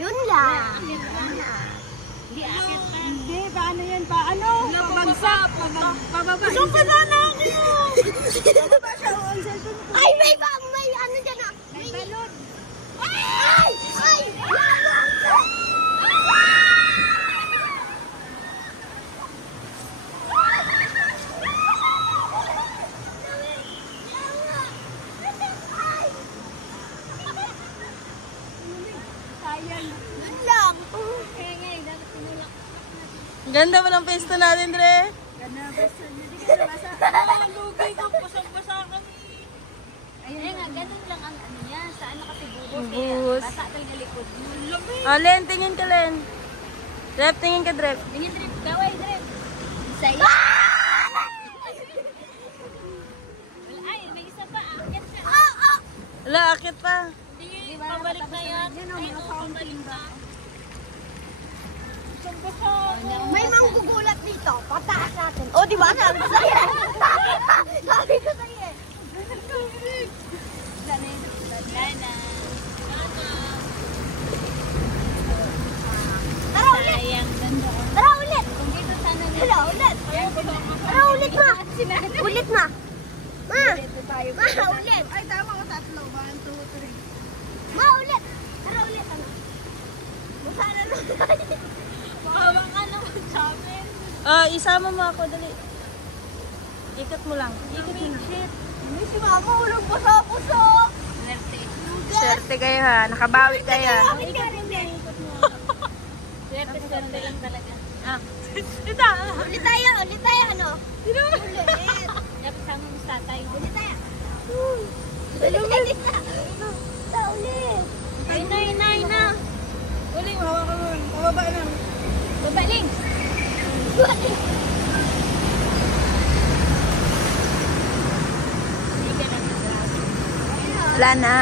Yun lang. Hindi akit pa. Hindi, paano yan? Paano? Pabagsak. Pababa. Gusto pa sana ako. Ay, may ano dyan ah. May balon. Ay! Ay! Sayang. Yun lang. Kaya nga, dapat tinulak. Ganda mo ng pesto natin, Dre. Ganda, basta. Hindi ka nabasa. Lugi ko, basang-basa kami. Ayun nga, ganun lang ang ano niya. Sa ano kasi bubos. Bubos. Kaya basa talaga likod. Oh, Len, tingin ka, Len. Drep, tingin ka, Drep. Tingin drip. Kaway drip. Sa'yo. Ay, may isa pa. Akit ka. Wala, akit pa. Hindi, pabalik na yan. Yan o, mga fountain ba? May manggugulat dito. Pataas natin. O, di ba? Sabi ko sa'yo. Sabi ko sa'yo. Lana. Tara ulit. Sayang. Ganda ko. Tara ulit. Kung dito sana na. Tara ulit. Tara ulit, ma. Ulit, ma. Ma. Ma, ulit. Ay, tama ko tatlo. 1, 2, 3. Ma, ulit. Tara ulit. Ano? Masana na. Makawa ka naman sa amin. Isama mo ako, dali. Ikot mo lang. Ikot mo lang. Hindi si mama. Ulang puso-puso. Swerte. Swerte kayo ha. Nakabawi kayo. Bakit ka rin din? Swerte lang talaga. Ulit tayo. Ulit tayo. Ano? Ulit. Dapat sama mo sa tatay. Ulit tayo. Ulit. Sa ulit. Ay na. Uling, hawakan mo. Pababa na. Babaling. Wala na.